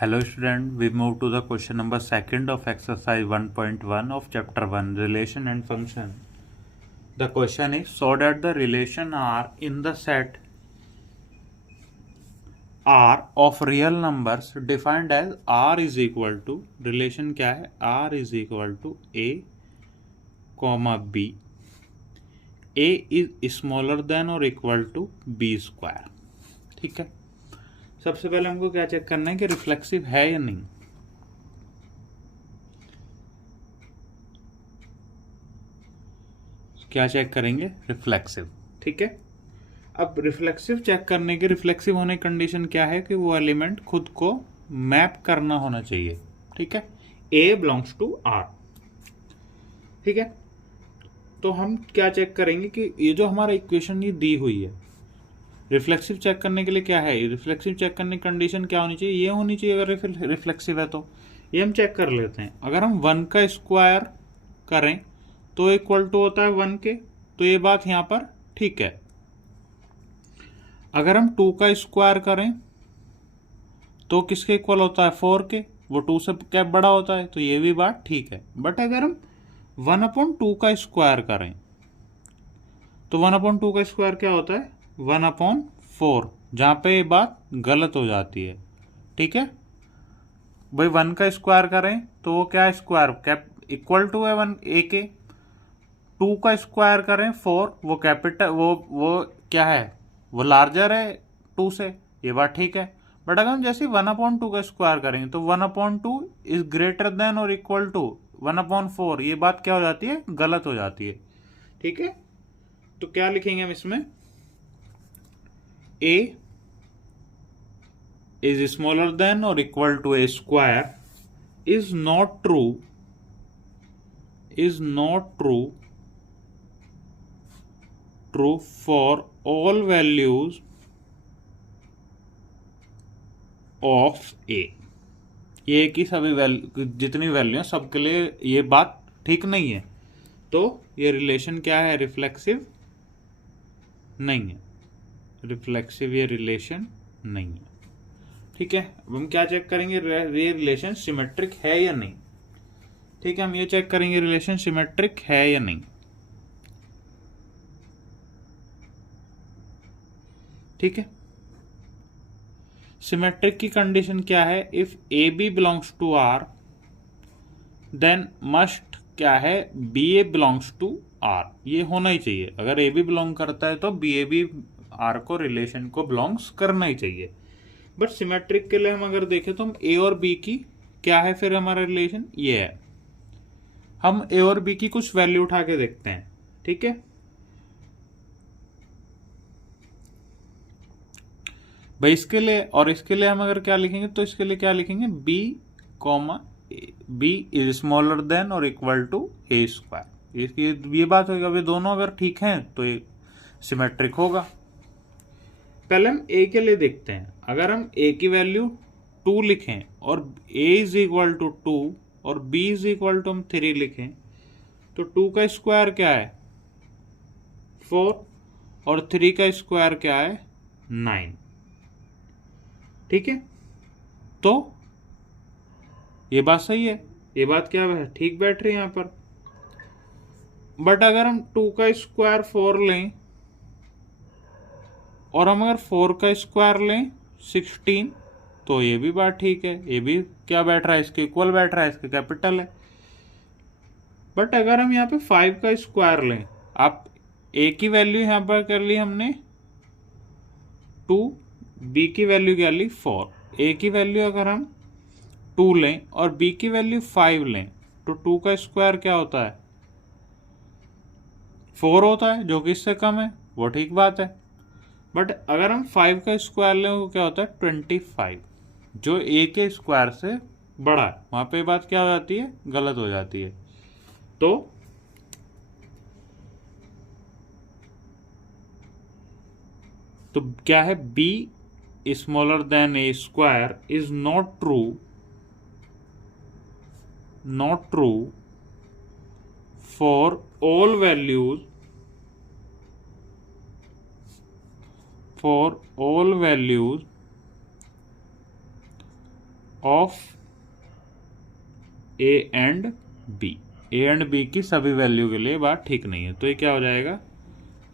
Hello student, we move to the question number second of exercise 1.1 of chapter 1 relation and function. The question is so that the relation R in the set R of real numbers defined as R is equal to relation क्या है R is equal to A comma B. A is smaller than or equal to B square. ठीक है, सबसे पहले हमको क्या check करना है कि रिफ्लेक्सिव है या नहीं. क्या चेक करेंगे? रिफ्लेक्सिव. ठीक है, अब रिफ्लेक्सिव चेक करने के रिफ्लेक्सिव होने की कंडीशन क्या है कि वो एलिमेंट खुद को मैप करना होना चाहिए. ठीक है, A बिलोंग्स टू R. ठीक है, तो हम क्या चेक करेंगे कि ये जो हमारा इक्वेशन ये दी हुई है रिफ्लेक्सिव चेक करने के लिए क्या है, रिफ्लेक्सिव चेक करने की कंडीशन क्या होनी चाहिए, ये होनी चाहिए. अगर रिफ्लेक्सिव है तो ये हम चेक कर लेते हैं. अगर हम 1 का स्क्वायर करें तो इक्वल टू होता है 1 के, तो ये बात यहाँ पर ठीक है. अगर हम 2 का स्क्वायर करें तो किसके इक्वल होता है? 4 के, वो 2 से क्या बड़ा होता है, तो ये भी बात ठीक है. बट अगर हम 1/2 का स्क्वायर करें तो 1/2 का स्क्वायर क्या होता है? 1/4, जहां पे ये बात गलत हो जाती है. ठीक है भाई, 1 का स्क्वायर करें तो वो क्या स्क्वायर कैप इक्वल टू है 1 A के. 2 का स्क्वायर करें 4, वो कैपिटल वो क्या है, वो लार्जर है 2 से, ये बात ठीक है. बट अगर हम जैसे 1/2 का स्क्वायर करेंगे तो 1/2 इज ग्रेटर देन और इक्वल टू 1/4, ये बात क्या हो जाती है? गलत हो जाती है. ठीक है, तो क्या लिखेंगे हम इसमें? A is smaller than or equal to a square is not true for all values of A. ये की सभी वैल्यू, जितनी वैल्यू है सबके लिए ये बात ठीक नहीं है. तो ये रिलेशन क्या है? रिफ्लेक्सिव नहीं है. रिफ्लेक्सिव ये रिलेशन नहीं है. ठीक है, अब हम क्या चेक करेंगे? ये रिलेशन सिमेट्रिक है या नहीं. ठीक है, हम ये चेक करेंगे रिलेशन सिमेट्रिक है या नहीं. ठीक है, सिमेट्रिक की कंडीशन क्या है? If A B belongs to R then must क्या है? B A belongs to R. ये होना ही चाहिए. अगर ए बी बिलोंग करता है तो बी ए बी आर को रिलेशन को बिलोंग्स करना ही चाहिए. बट सिमेट्रिक के लिए हम अगर देखें तो हम ए और बी की क्या है फिर हमारा रिलेशन? ये है. हम ए और बी की कुछ वैल्यू उठा के देखते हैं. ठीक है भाई, इसके लिए और इसके लिए हम अगर क्या लिखेंगे तो इसके लिए क्या लिखेंगे? B comma B is smaller than और इक्वल टू ए स्क्वायर. इसकी ये बात होगी. अभी दोनों अगर ठीक हैं तो ये सिमेट्रिक होगा. पहले हम ए के लिए देखते हैं. अगर हम ए की वैल्यू 2 लिखें और ए इज इक्वल टू 2 और बी इज इक्वल टू हम 3 लिखें तो 2 का स्क्वायर क्या है? 4 और 3 का स्क्वायर क्या है? 9. ठीक है, तो ये बात सही है. ये बात क्या है? ठीक बैठ रही है यहां पर. बट अगर हम 2 का स्क्वायर 4 लें और हम अगर 4 का स्क्वायर लें 16 तो ये भी बात ठीक है. ये भी क्या बैठ रहा है? इसके इक्वल बैठ रहा है, इसके कैपिटल है. बट अगर हम यहाँ पे 5 का स्क्वायर लें, आप ए की वैल्यू यहाँ पर कर ली हमने 2, बी की वैल्यू क्या ली? 4. ए की वैल्यू अगर हम 2 लें और बी की वैल्यू 5 लें तो 2 का स्क्वायर क्या होता है? 4 होता है, जो कि इससे कम है, वो ठीक बात है. बट अगर हम 5 का स्क्वायर लें वो क्या होता है? 25, जो ए के स्क्वायर से बड़ा है. वहां पे बात क्या हो जाती है? गलत हो जाती है. तो क्या है? B smaller than A square is not true for all values of A and B, A and B की सभी वैल्यू के लिए बात ठीक नहीं है, तो ये क्या हो जाएगा,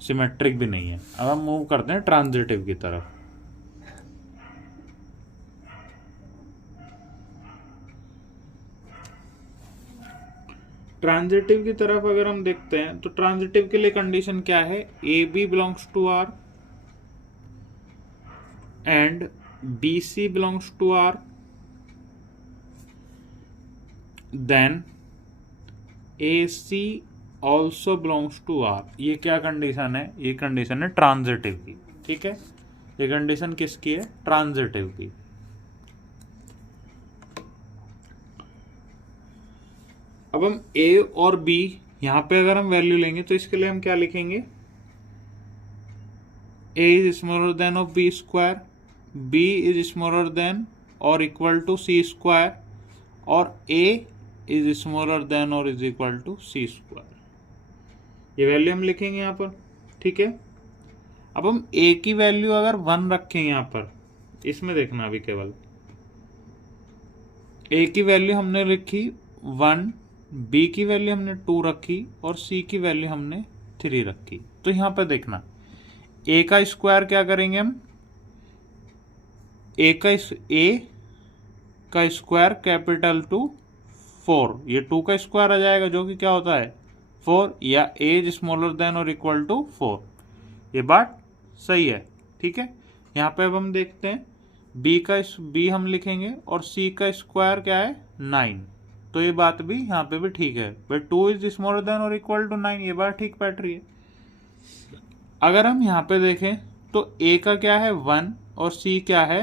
सिमेट्रिक भी नहीं है। अब हम मूव करते हैं ट्रांजिटिव की तरफ। ट्रांजिटिव की तरफ अगर हम देखते हैं तो ट्रांजिटिव के लिए कंडीशन क्या है, A B belongs to R and B C belongs to R, then A C also belongs to R. ये क्या कंडीशन है, ये कंडीशन है ट्रांजिटिव की, ठीक है। ये कंडीशन किसकी है, ट्रांजिटिव की। अब हम ए और बी यहां पे अगर हम वैल्यू लेंगे तो इसके लिए हम क्या लिखेंगे, A is smaller than of B square, B is smaller than और इक्वल टू सी स्क्वायर, और ए इज स्मॉलर देन और is equal to C square. ये वैल्यू हम लिखेंगे यहाँ पर, ठीक है। अब हम a की वैल्यू अगर 1 रखें यहाँ पर, इसमें देखना अभी केवल a की वैल्यू हमने लिखी 1, b की वैल्यू हमने 2 रखी और c की वैल्यू हमने 3 रखी। तो यहाँ पर देखना a का स्क्वायर क्या करेंगे हम, a का स्क्वायर कैपिटल टू 4, ये 2 का स्क्वायर आ जाएगा जो कि क्या होता है 4, या a इज स्मॉलर देन और इक्वल टू 4। ये बात सही है, ठीक है। यहाँ पे अब हम देखते हैं b हम लिखेंगे और c का स्क्वायर क्या है 9, तो ये बात भी यहाँ पे भी ठीक है, बट 2 इज स्मॉलर देन और इक्वल टू 9, ये बात ठीक बैठ रही है। अगर हम यहाँ पे देखें तो a का क्या है 1 और c क्या है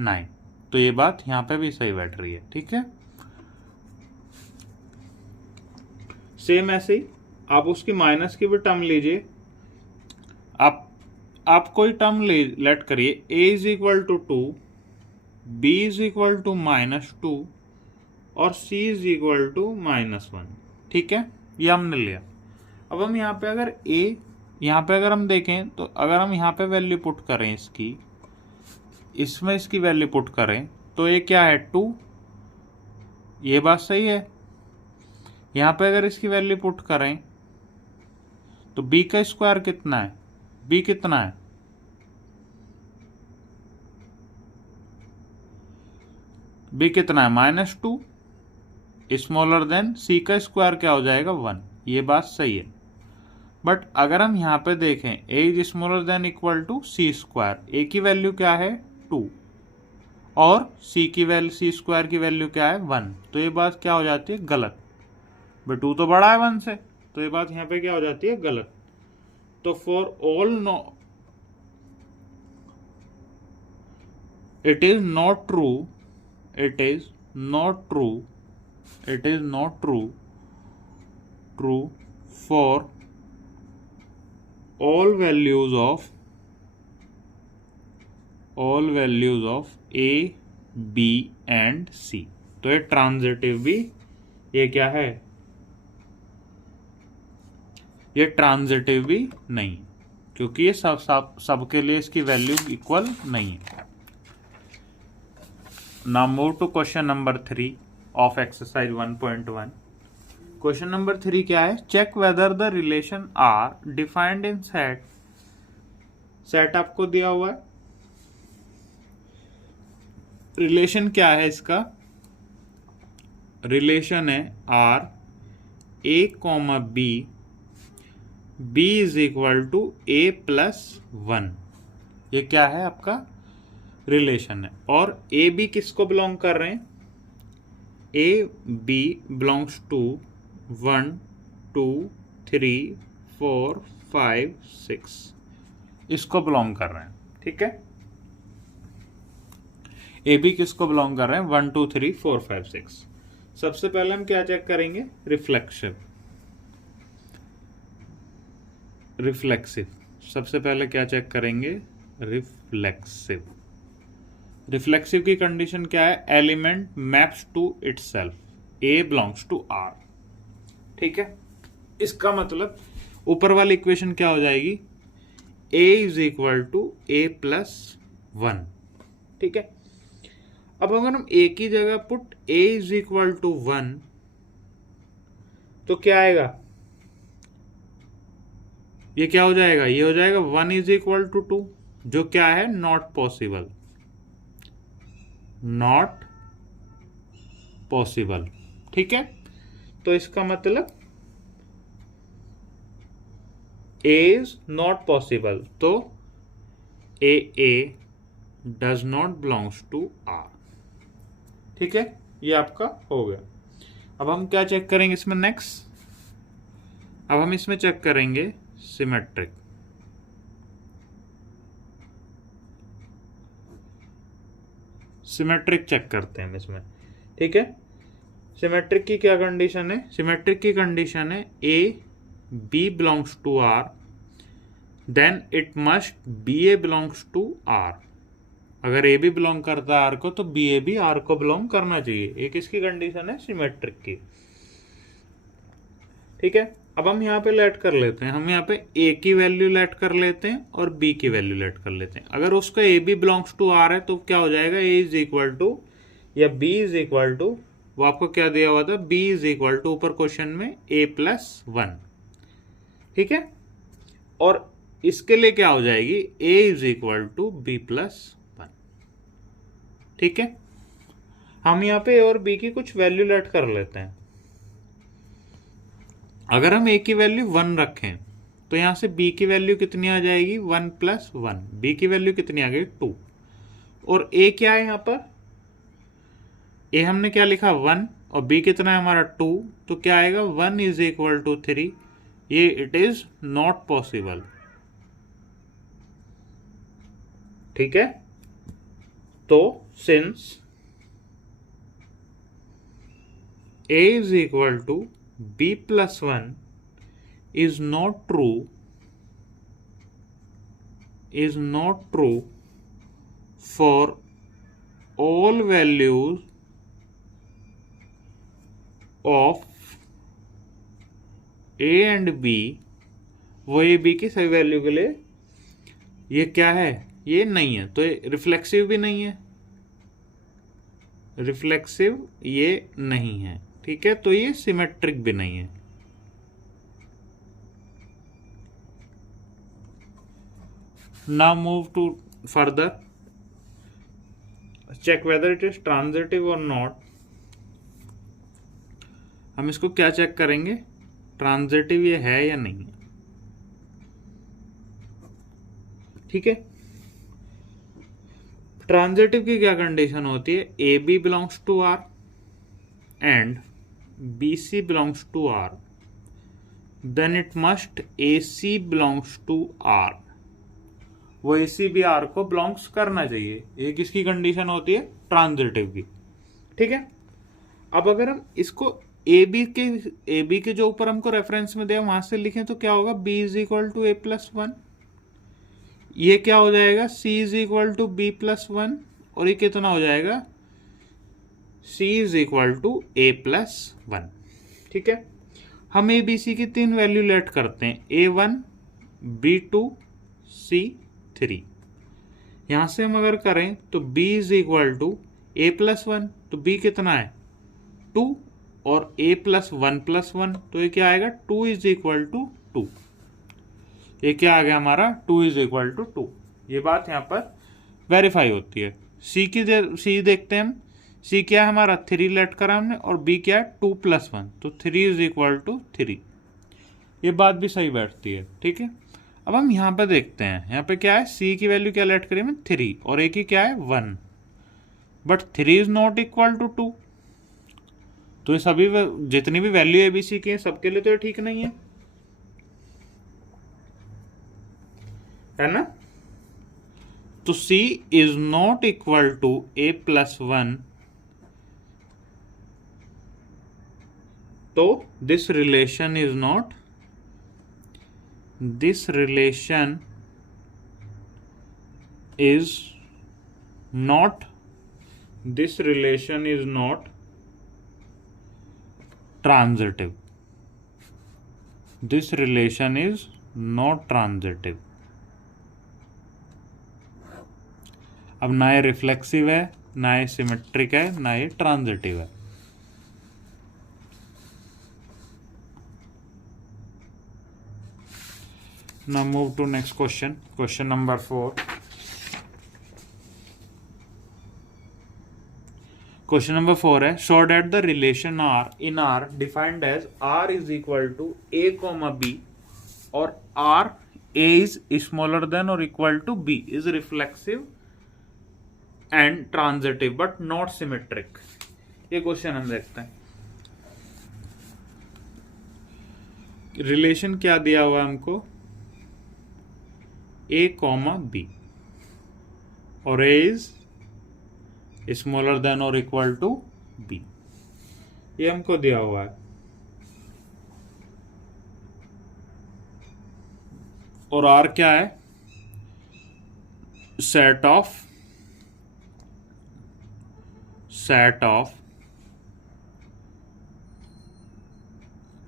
9, तो ये बात यहाँ पे भी सही बैठ रही है, ठीक है। सेम ऐसे ही आप उसकी माइनस की भी टर्म लीजिए, आप कोई टर्म लेट करिए, a is equal to 2, b is equal to -2 और c इज इक्वल टू -1, ठीक है। ये हमने लिया। अब हम यहाँ पे अगर यहाँ पे अगर हम देखें तो अगर हम यहाँ पे वैल्यू पुट करें इसकी, इसमें इसकी वैल्यू पुट करें तो ये क्या है 2, ये बात सही है। यहाँ पे अगर इसकी वैल्यू पुट करें तो b का स्क्वायर कितना है, b कितना है, b कितना है -2, स्मॉलर देन c का स्क्वायर क्या हो जाएगा 1, ये बात सही है। बट अगर हम यहाँ पे देखें a is smaller than equal to C square, a की वैल्यू क्या है 2 और c स्क्वायर की वैल्यू क्या है 1, तो ये बात क्या हो जाती है गलत, बट 2 तो बड़ा है 1 से, तो ये बात यहाँ पे क्या हो जाती है गलत। तो for all know it is not true, it is not true, it is not true for all values of a b and c। तो ये ट्रांजिटिव भी, ये क्या है, ये ट्रांजिटिव भी नहीं, क्योंकि ये सबके लिए इसकी वैल्यू इक्वल नहीं है। Now move to question number 3 of exercise 1.1। Question number 3 क्या है, check whether the relation R defined in set. Set आपको दिया हुआ है, रिलेशन क्या है इसका, रिलेशन है R A comma B, B is equal to A plus 1, ये क्या है आपका रिलेशन है। और ए बी किसको बिलोंग कर रहे हैं, ए बी बिलोंग्स टू 1 2 3 4 5 6, इसको बिलोंग कर रहे हैं, ठीक है। ए बी किसको बिलोंग कर रहे हैं 1 2 3 4 5 6। सबसे पहले हम क्या चेक करेंगे, रिफ्लेक्सिव। सबसे पहले क्या चेक करेंगे, रिफ्लेक्सिव की कंडीशन क्या है, element maps to itself, A belongs to R, ठीक है। इसका मतलब ऊपर वाली इक्वेशन क्या हो जाएगी, a is equal to A plus 1, ठीक है। अब अगर हम ए की जगह put A is equal to 1 तो क्या आएगा, ये क्या हो जाएगा, ये हो जाएगा 1 इज इक्वल टू 2, जो क्या है नॉट पॉसिबल, नॉट पॉसिबल। ठीक है, तो इसका मतलब ए इज नॉट पॉसिबल, तो A does not belongs to R. ठीक है, ये आपका हो गया। अब हम क्या चेक करेंगे इसमें नेक्स्ट, अब हम इसमें चेक करेंगे सिमेट्रिक। सिमेट्रिक चेक करते हैं इसमें। ठीक है, सिमेट्रिक की क्या कंडीशन है, सिमेट्रिक की कंडीशन है A B belongs to R, then it must be A belongs to R. अगर ए भी बिलोंग करता है आर को तो बी ए भी आर को बिलोंग करना चाहिए। ये किसकी कंडीशन है, सिमेट्रिक की। ठीक है, अब हम यहाँ पे लेट कर लेते हैं, हम यहाँ पे ए की वैल्यू लेट कर लेते हैं और बी की वैल्यू लेट कर लेते हैं। अगर उसका A B belongs to R है तो क्या हो जाएगा, ए इज इक्वल टू या बी इज इक्वल टू, वो आपको क्या दिया हुआ था, बी इज इक्वल टू ऊपर क्वेश्चन में ए प्लस 1। ठीक है, और इसके लिए क्या हो जाएगी, A is equal to B plus 1। ठीक है, हम यहाँ पे ए और बी की कुछ वैल्यू लेट कर लेते हैं। अगर हम ए की वैल्यू 1 रखें तो यहां से बी की वैल्यू कितनी आ जाएगी, 1 प्लस 1, बी की वैल्यू कितनी आ गई 2। और ए क्या है यहाँ पर, ए हमने क्या लिखा 1 और बी कितना है हमारा 2, तो क्या आएगा 1 इज इक्वल टू 3। ये इट इज नॉट पॉसिबल। ठीक है, तो since a is equal to b plus 1 is not true for all values of a and b, वो a b की सही वैल्यू के लिए ये क्या है, ये नहीं है, तो ये रिफ्लेक्सिव भी नहीं है, रिफ्लेक्सिव ये नहीं है। ठीक है, तो ये सिमेट्रिक भी नहीं है। Now move to further check whether it is transitive और नॉट। हम इसको क्या चेक करेंगे, ट्रांजिटिव ये है या नहीं। ठीक है, ट्रांजिटिव की क्या कंडीशन होती है, A B belongs to R and B C belongs to R, then it must A C belongs to R. वो ए सी भी आर को बिलोंग्स करना चाहिए। ये किसकी कंडीशन होती है, ट्रांजिटिव की। ठीक है, अब अगर हम इसको ए बी के जो ऊपर हमको रेफरेंस में दिया वहां से लिखें तो क्या होगा, B is equal to A plus 1, ये क्या हो जाएगा, C is equal to B plus 1, और ये कितना हो जाएगा, C is equal to A plus 1। ठीक है, हम ए बी सी की 3 वैल्यू लेट करते हैं, A1 B2 C3। यहां से हम अगर करें तो B is equal to A plus 1, तो B कितना है 2, और A प्लस 1 प्लस 1, तो ये क्या आएगा 2 इज इक्वल टू 2। ये क्या आ गया हमारा 2 इज इक्वल टू 2। ये बात यहाँ पर वेरीफाई होती है। सी देखते हैं हम, सी क्या है हमारा 3 लेट करा हमने, और बी क्या है 2 प्लस 1, तो 3 इज इक्वल टू 3। ये बात भी सही बैठती है। ठीक है, अब हम यहाँ पे देखते हैं, यहाँ पे क्या है, सी की वैल्यू क्या लेट करी हमने 3 और ए की क्या है 1, but 3 is not equal to 2। तो ये सभी जितनी भी वैल्यू ए बी सी की है सबके लिए तो ये ठीक नहीं है ना। तो C is not equal to A plus 1, तो this relation is not transitive. This relation is not transitive. अब ना ये रिफ्लेक्सिव है ना ये सिमेट्रिक है ना ये ट्रांजिटिव है। Now move to next question. Question number 4. Question number 4 है show that the relation R in R defined as R is equal to A comma B or R A is smaller than or equal to B is reflexive and transitive but not symmetric. ये question हम देखते हैं। Relation क्या दिया हुआ है हमको, A comma B और A is smaller than or equal to B, ये हमको दिया हुआ है। और R क्या है, सेट ऑफ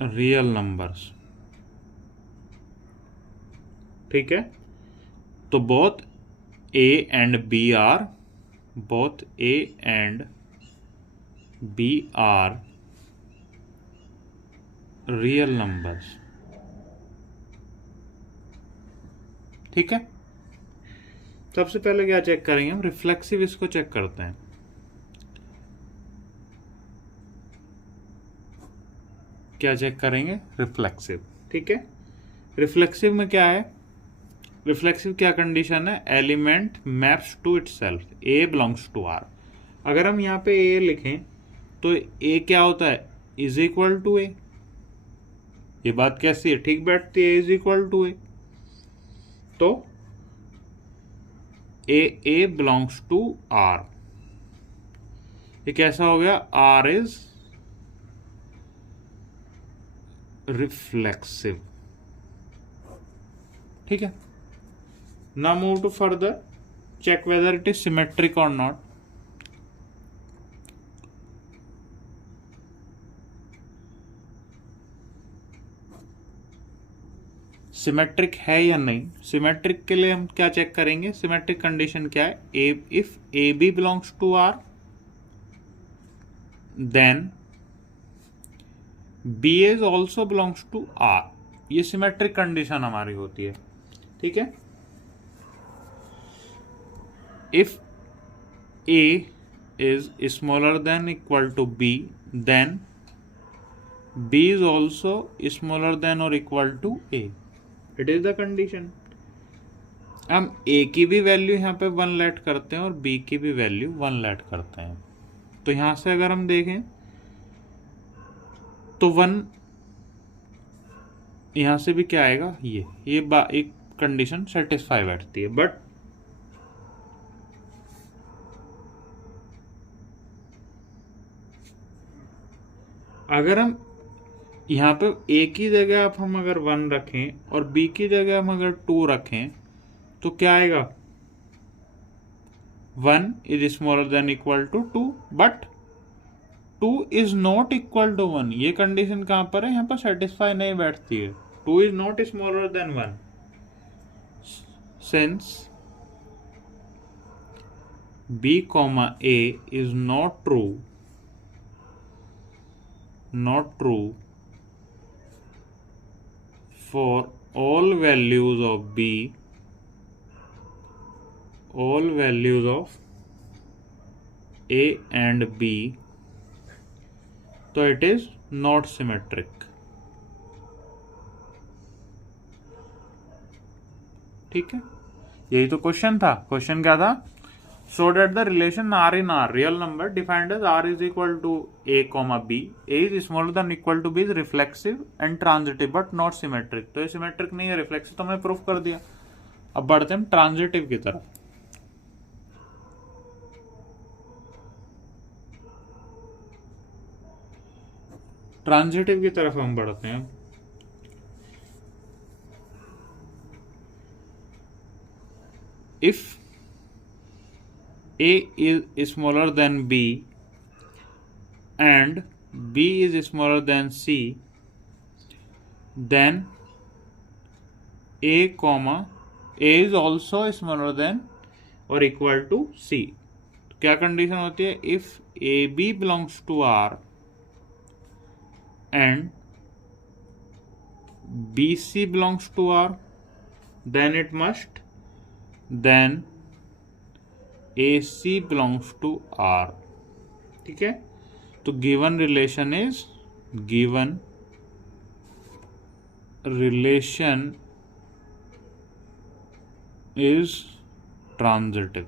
रियल नंबर्स, ठीक है। तो both A and B are real numbers, ठीक है। सबसे पहले क्या चेक करेंगे हम, रिफ्लेक्सिव इसको चेक करते हैं। क्या चेक करेंगे, रिफ्लेक्सिव, ठीक है। रिफ्लेक्सिव में क्या है, रिफ्लेक्सिव क्या कंडीशन है, element maps to itself, A belongs to R. अगर हम यहाँ पे ए लिखें तो ए क्या होता है, इज इक्वल टू ए। ये बात कैसी है, ठीक बैठती है, इज इक्वल टू ए। तो ए बिलोंग्स टू आर, ये कैसा हो गया, आर इज रिफ्लेक्सिव, ठीक है। Now move to further check whether it is symmetric or not. Symmetric है या नहीं, सिमेट्रिक के लिए हम क्या चेक करेंगे, सिमेट्रिक कंडीशन क्या है, if A B belongs to R then B is also belongs to R, ये सिमेट्रिक कंडीशन हमारी होती है, ठीक है। If A is smaller than equal to B, then B is also smaller than or equal to A. It is the condition. हम A की भी value यहाँ पे 1 लेट करते हैं और B की भी वैल्यू 1 लेट करते हैं। तो यहाँ से अगर हम देखें तो 1 यहाँ से भी क्या आएगा, ये एक कंडीशन सेटिस्फाई बैठती है। बट अगर हम यहाँ पे A की जगह आप हम अगर 1 रखें और B की जगह हम अगर 2 रखें तो क्या आएगा, 1 is smaller than equal to 2 but 2 is not equal to 1। ये कंडीशन कहाँ पर है, यहाँ पर सेटिस्फाई नहीं बैठती है। 2 is not smaller than 1 since B comma A is not true for all values of B, all values of A and B, तो it is not symmetric, ठीक है। यही तो क्वेश्चन था। क्वेश्चन क्या था, so that the relation R in R, real number defined as R is equal to A comma B, A is smaller than equal to B is reflexive and transitive but not symmetric। तो ये symmetric नहीं है, reflexive तो हमने proof कर दिया। अब बढ़ते हैं ट्रांजिटिव की तरफ। ट्रांजिटिव की तरफ हम बढ़ते हैं। If A is smaller than B and B is smaller than C, then A is also smaller than or equal to C। क्या कंडीशन होती है, if A B belongs to R and B C belongs to R then A C belongs to R. ठीक है, तो given relation is transitive.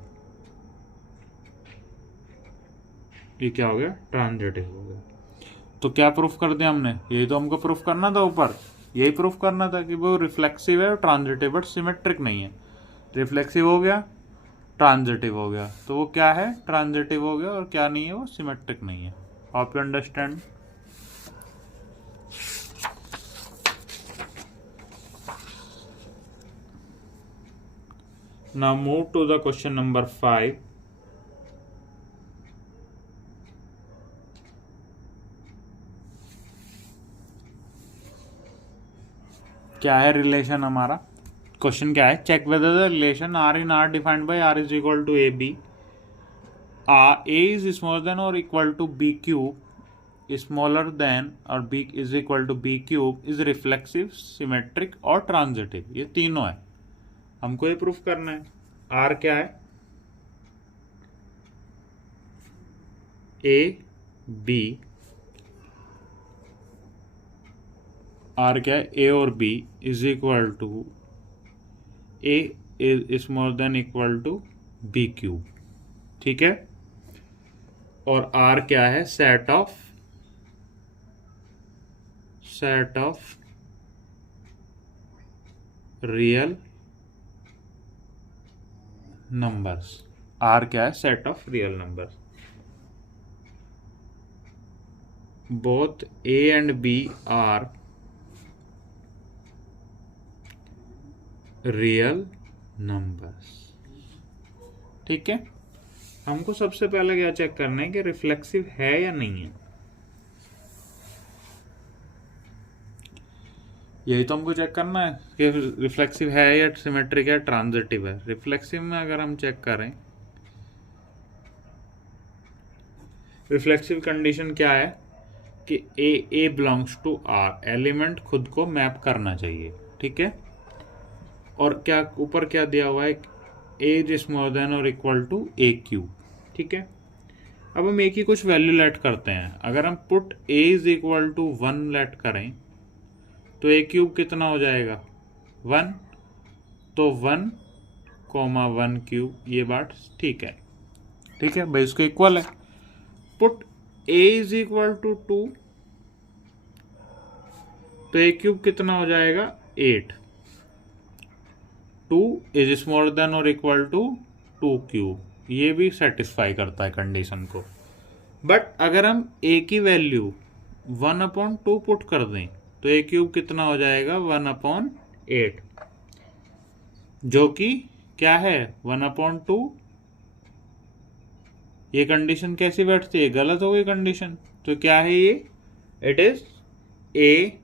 ये क्या हो गया, ट्रांजिटिव हो गया। तो क्या प्रूफ कर दिया हमने, यही तो हमको प्रूफ करना था, ऊपर यही प्रूफ करना था कि वो रिफ्लेक्सिव है और ट्रांजिटिव बट सिमेट्रिक नहीं है। रिफ्लेक्सिव हो गया, ट्रांजिटिव हो गया, तो वो क्या है, ट्रांजिटिव हो गया, और क्या नहीं है, वो सिमेट्रिक नहीं है। आप you understand. Now move to the question number 5। क्या है रिलेशन हमारा, क्वेश्चन क्या है, check whether the relation R in R defined by R is equal to A B, A is smaller than और equal to B cube smaller than और B is equal to B cube is reflexive, symmetric और transitive. ये तीनों है, हमको ये proof करना है। आर क्या है, ए बी, आर क्या है, ए और B is equal to A is smaller than equal to B cube. ठीक है, और आर क्या है, set of real numbers. R क्या है, set of real numbers. Both A and B are real numbers. ठीक है, हमको सबसे पहले क्या चेक करना है कि रिफ्लेक्सिव है या नहीं है। यही तो हमको चेक करना है कि रिफ्लेक्सिव है या सिमेट्रिक है, ट्रांजिटिव है। रिफ्लेक्सिव में अगर हम चेक करें, रिफ्लेक्सिव कंडीशन क्या है कि ए बिलोंग्स टू आर, एलिमेंट खुद को मैप करना चाहिए। ठीक है, और क्या ऊपर क्या दिया हुआ है, ए इज स्मॉलर देन और इक्वल टू ए क्यूब। ठीक है, अब हम ए की कुछ वैल्यू लेट करते हैं। अगर हम put A is equal to 1 let करें तो ए क्यूब कितना हो जाएगा, 1, तो 1, 1 क्यूब, ये बात ठीक है। ठीक है भाई, इसको इक्वल है। Put A is equal to 2, तो ए क्यूब कितना हो जाएगा, 8, 2 इज स्मॉलर देन और इक्वल टू 2 क्यूब, ये भी सेटिस्फाई करता है कंडीशन को। बट अगर हम ए की वैल्यू 1/2 पुट कर दें तो ए क्यूब कितना हो जाएगा, 1/8, जो कि क्या है, 1/2। ये कंडीशन कैसी बैठती है, गलत हो गई कंडीशन। तो क्या है ये, it is A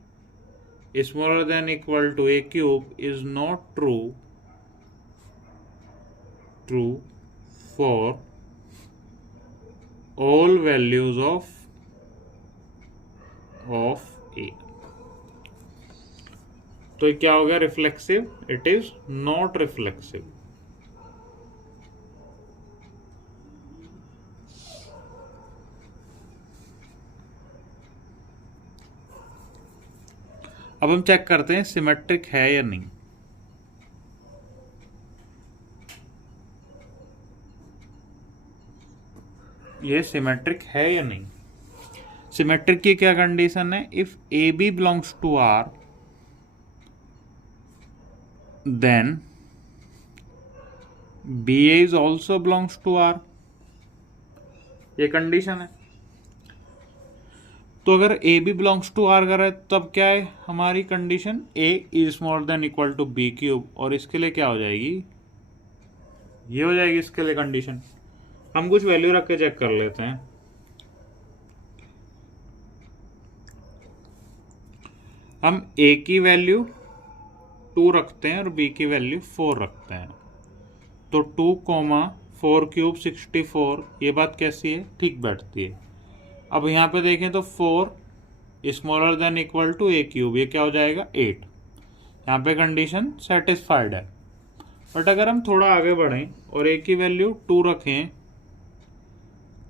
smaller than equal to A cube is not true for all values of a। तो क्या हो गया, reflexive, it is not reflexive. अब हम चेक करते हैं सिमेट्रिक है या नहीं। ये सिमेट्रिक है या नहीं। सिमेट्रिक की क्या कंडीशन है, if A B belongs to R then B is also belongs to R, ये कंडीशन है। तो अगर A B belongs to R कर रहा है तब क्या है हमारी condition, A is smaller than equal to B cube, और इसके लिए क्या हो जाएगी, ये हो जाएगी इसके लिए कंडीशन। हम कुछ वैल्यू रख के चेक कर लेते हैं। हम ए की वैल्यू 2 रखते हैं और बी की वैल्यू 4 रखते हैं, तो 2, 4 क्यूब 64, ये बात कैसी है, ठीक बैठती है। अब यहाँ पे देखें तो 4 smaller than equal to A cube, ये क्या हो जाएगा 8। यहाँ पे कंडीशन सेटिस्फाइड है। बट अगर हम थोड़ा आगे बढ़ें और ए की वैल्यू 2 रखें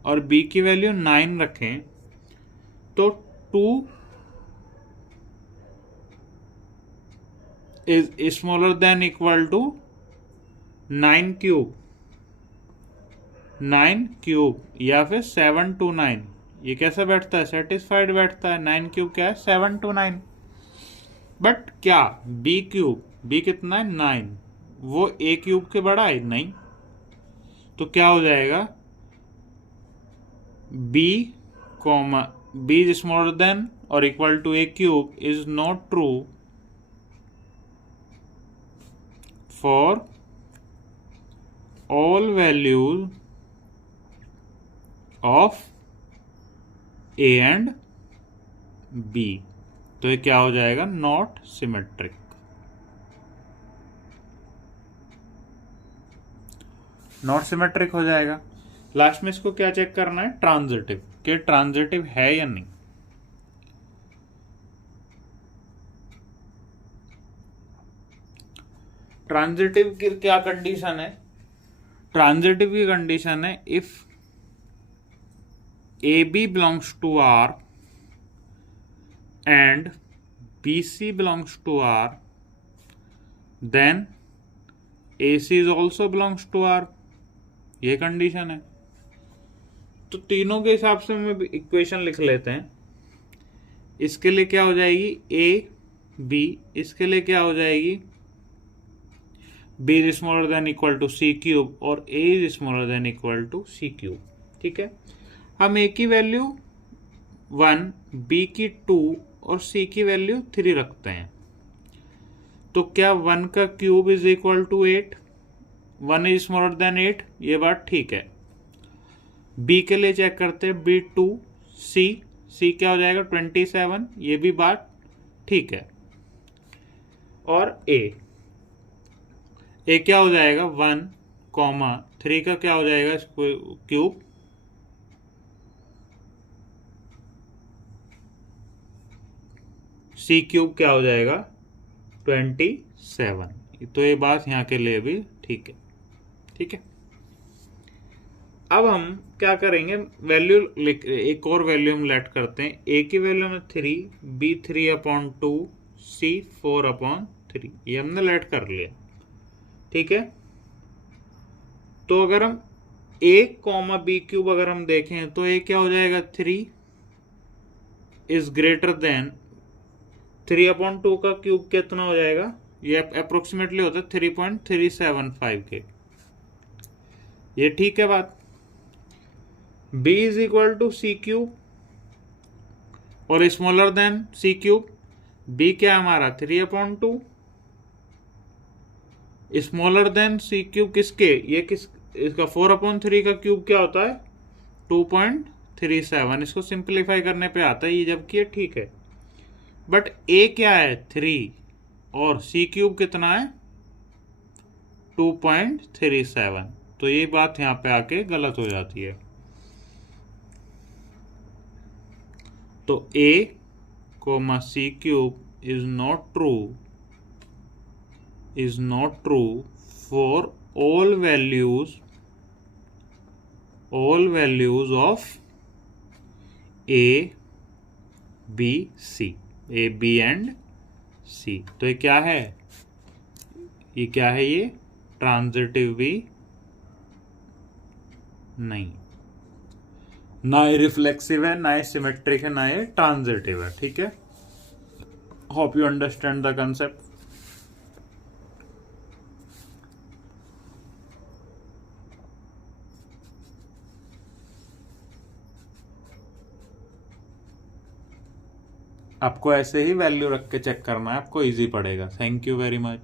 और बी की वैल्यू 9 रखें तो 2 is smaller than equal to 9 cube, 9 cube या फिर 7 to 9, ये कैसा बैठता है, सेटिस्फाइड बैठता है। 9 क्यूब क्या है, 7 to 9। बट क्या बी क्यूब, बी कितना है 9, वो ए क्यूब के बड़ा है, नहीं। तो क्या हो जाएगा, B comma B is smaller than और equal to A cube is not true for all values of A and B. तो ये क्या हो जाएगा, नॉट सिमेट्रिक। नॉट सिमेट्रिक हो जाएगा। लास्ट में इसको क्या चेक करना है, ट्रांजिटिव, कि ट्रांजिटिव है या नहीं। ट्रांजिटिव की क्या कंडीशन है, ट्रांजिटिव की कंडीशन है if A B belongs to R and B C belongs to R then A C is also belongs to R, ये कंडीशन है। तो तीनों के हिसाब से हम इक्वेशन लिख लेते हैं। इसके लिए क्या हो जाएगी, ए बी, इसके लिए क्या हो जाएगी, B is smaller than equal to C cube और A is smaller than equal to C cube. ठीक है, हम ए की वैल्यू 1, बी की 2 और सी की वैल्यू 3 रखते हैं। तो क्या 1 का cube is equal to 8, 1 is smaller than 8, ये बात ठीक है। बी के लिए चेक करते हैं, बी 2, सी क्या हो जाएगा 27, ये भी बात ठीक है। और ए क्या हो जाएगा 1, 3 का क्या हो जाएगा क्यूब, सी क्यूब क्या हो जाएगा 27। तो ये बात यहाँ के लिए भी ठीक है। ठीक है, अब हम क्या करेंगे, वैल्यू एक और वैल्यू हम लेट करते हैं। ए की वैल्यू में 3, बी 3/2, सी 4/3, ये हमने लेट कर लिया। ठीक है, तो अगर हम ए कॉमा बी क्यूब अगर हम देखें तो ए क्या हो जाएगा 3 इज ग्रेटर देन 3/2 का क्यूब कितना हो जाएगा, ये अप्रोक्सीमेटली होता है 3.375 के, ये ठीक है बात। b is equal to C cube और smaller than C cube, b क्या हमारा 3/2, स्मॉलर देन सी क्यूब किसके, ये किस, इसका 4/3 का क्यूब क्या होता है 2.37, इसको सिंप्लीफाई करने पे आता है ये, जबकि ये ठीक है। बट a क्या है 3 और सी क्यूब कितना है 2.37, तो ये बात यहां पे आके गलत हो जाती है। तो a comma C cube is not true for all values of A B C, A B and C. तो ये क्या है, ये क्या है, ये ट्रांजिटिव भी नहीं, ना ये रिफ्लेक्सिव है, ना ये सिमेट्रिक है, ना ये ट्रांजिटिव है। ठीक है, hope you understand the concept. आपको ऐसे ही वैल्यू रख के चेक करना है, आपको इजी पड़ेगा। Thank you very much.